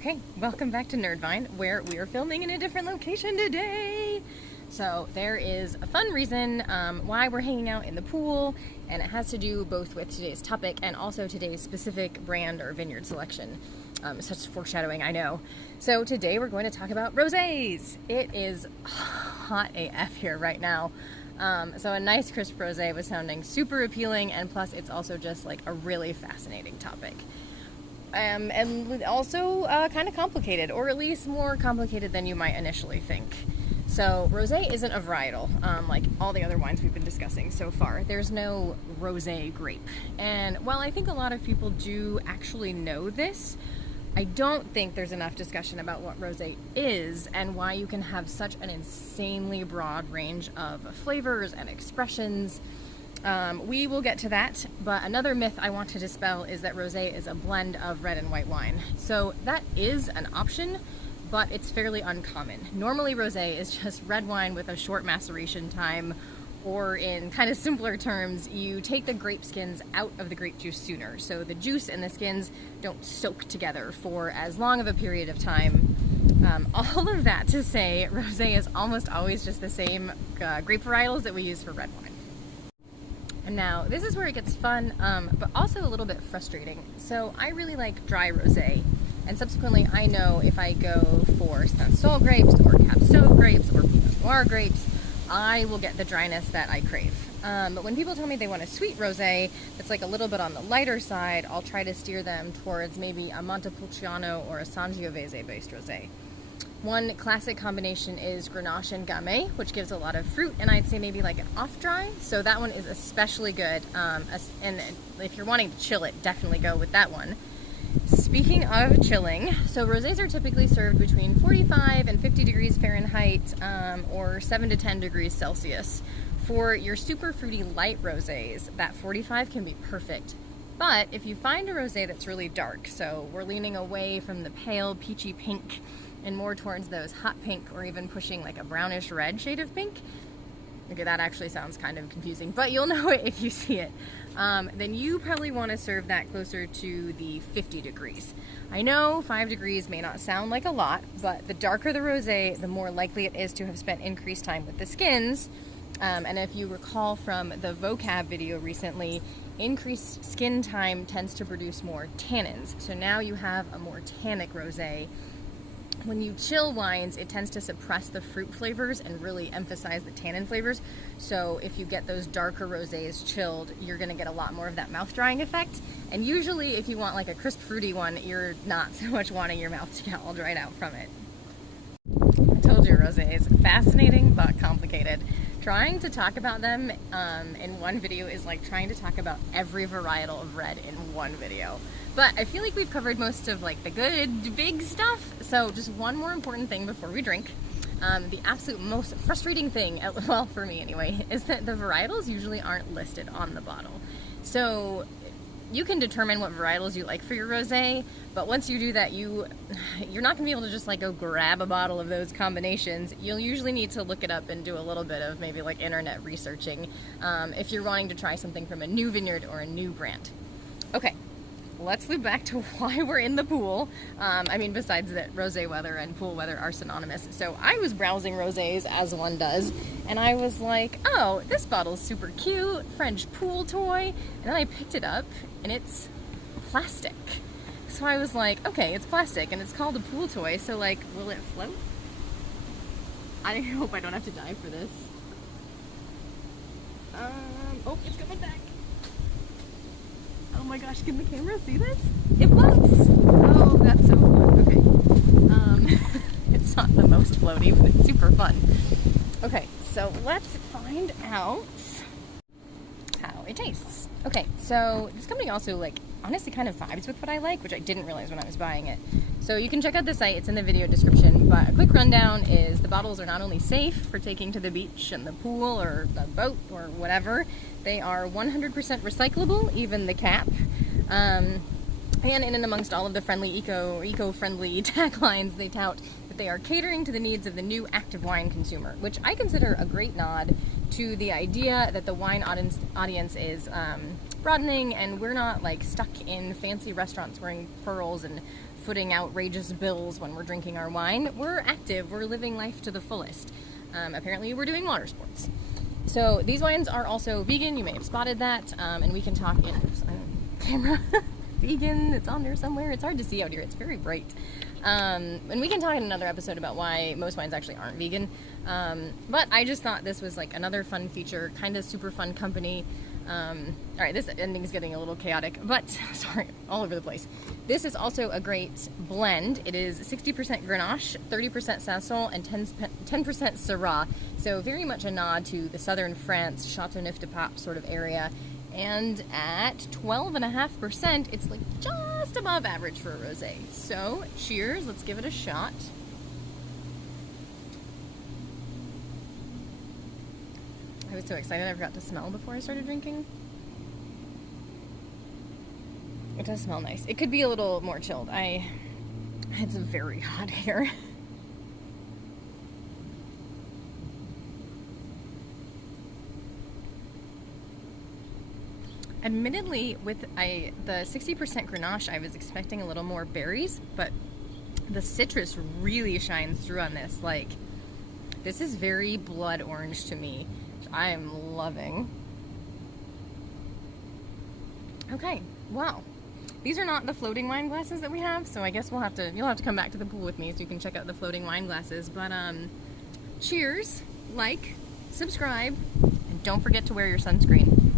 Okay, welcome back to NerdVine, where we are filming in a different location today. So there is a fun reason why we're hanging out in the pool, and it has to do both with today's topic and also today's specific brand or vineyard selection. Such foreshadowing, I know. So today we're going to talk about rosés. It is hot AF here right now. So a nice crisp rosé was sounding super appealing, and plus it's also just like a really fascinating topic. And also kind of complicated, or at least more complicated than you might initially think. So rosé isn't a varietal, like all the other wines we've been discussing so far. There's no rosé grape. And while I think a lot of people do actually know this, I don't think there's enough discussion about what rosé is and why you can have such an insanely broad range of flavors and expressions. We will get to that, but another myth I want to dispel is that rosé is a blend of red and white wine. So that is an option, but it's fairly uncommon. Normally rosé is just red wine with a short maceration time, or in kind of simpler terms, you take the grape skins out of the grape juice sooner. So the juice and the skins don't soak together for as long of a period of time. All of that to say, rosé is almost always just the same grape varietals that we use for red wine. And now, this is where it gets fun, but also a little bit frustrating. So I really like dry rosé, and subsequently I know if I go for Saint-Saul grapes or Cab Sauv grapes or Pinot Noir grapes, I will get the dryness that I crave. But when people tell me they want a sweet rosé that's like a little bit on the lighter side, I'll try to steer them towards maybe a Montepulciano or a Sangiovese based rosé. One classic combination is Grenache and Gamay, which gives a lot of fruit, and I'd say maybe like an off-dry. So that one is especially good, and if you're wanting to chill it, definitely go with that one. Speaking of chilling, so rosés are typically served between 45 and 50 degrees Fahrenheit, or 7 to 10 degrees Celsius. For your super fruity light rosés, that 45 can be perfect. But if you find a rosé that's really dark, so we're leaning away from the pale peachy pink and more towards those hot pink, or even pushing like a brownish red shade of pink. Okay, that actually sounds kind of confusing, but you'll know it if you see it. Then you probably want to serve that closer to the 50 degrees. I know 5 degrees may not sound like a lot, but the darker the rosé, the more likely it is to have spent increased time with the skins. And if you recall from the vocab video recently, increased skin time tends to produce more tannins. So now you have a more tannic rosé. When you chill wines, it tends to suppress the fruit flavors and really emphasize the tannin flavors. So if you get those darker rosés chilled, you're gonna get a lot more of that mouth drying effect. And usually if you want like a crisp fruity one, you're not so much wanting your mouth to get all dried out from it. I told you rosé is fascinating but complicated. Trying to talk about them in one video is like trying to talk about every varietal of red in one video. But I feel like we've covered most of like the good, big stuff. So just one more important thing before we drink. The absolute most frustrating thing, well for me anyway, is that the varietals usually aren't listed on the bottle. So you can determine what varietals you like for your rosé, but once you do that, you're not gonna be able to just like go grab a bottle of those combinations. You'll usually need to look it up and do a little bit of maybe like internet researching if you're wanting to try something from a new vineyard or a new brand. Okay, let's loop back to why we're in the pool. I mean, besides that rosé weather and pool weather are synonymous. So I was browsing rosés, as one does, and I was like, oh, this bottle's super cute, French pool toy. And then I picked it up, and it's plastic. So I was like, okay, it's plastic, and it's called a pool toy, so like, will it float? I hope I don't have to dive for this. Oh, it's coming back. Oh my gosh, can the camera see this? It floats! Oh, that's so fun. Okay. It's not the most floaty, but it's super fun. Okay, so let's find out how it tastes. Okay, so this company also like honestly kind of vibes with what I like, which I didn't realize when I was buying it. So you can check out the site, it's in the video description, but a quick rundown is the bottles are not only safe for taking to the beach and the pool or the boat or whatever, they are 100% recyclable, even the cap. And in and amongst all of the eco-friendly taglines, they tout that they are catering to the needs of the new active wine consumer, which I consider a great nod to the idea that the wine audience is broadening, and we're not like stuck in fancy restaurants wearing pearls and footing outrageous bills when we're drinking our wine. We're active, we're living life to the fullest. Apparently we're doing water sports. So these wines are also vegan, you may have spotted that, and we can talk in camera. Vegan, it's on there somewhere. It's hard to see out here, it's very bright. And we can talk in another episode about why most wines actually aren't vegan. But I just thought this was like another fun feature, kind of super fun company. Alright, this ending is getting a little chaotic, but sorry, all over the place. This is also a great blend. It is 60% Grenache, 30% Saison, and 10% Syrah. So very much a nod to the southern France, Châteauneuf-du-Pape sort of area. And at 12.5%, it's like just above average for a rosé. So, cheers, let's give it a shot. I was so excited I forgot to smell before I started drinking. It does smell nice. It could be a little more chilled. I had some very hot hair. Admittedly, with the 60% Grenache, I was expecting a little more berries, but the citrus really shines through on this. Like, this is very blood orange to me, which I am loving. Okay, well, these are not the floating wine glasses that we have, so I guess you'll have to come back to the pool with me so you can check out the floating wine glasses. But cheers, like, subscribe, and don't forget to wear your sunscreen.